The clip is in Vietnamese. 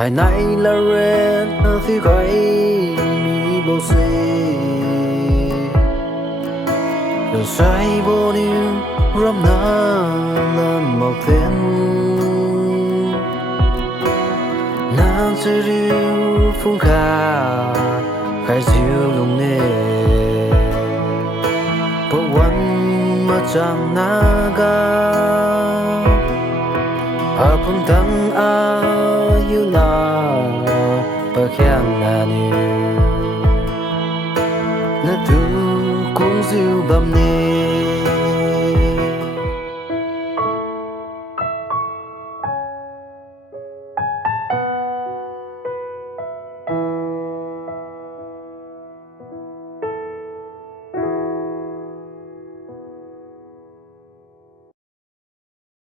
tại nay là red thì gọi mi bầu xì rồi say vô niu ram na lan mọc tên na chỉ riu phun khá khai diêu lung nè bộวันมาจากนากาอาพุ่มตั้งอายุลาปะแค่นานิวนาตูคงซิวบำเน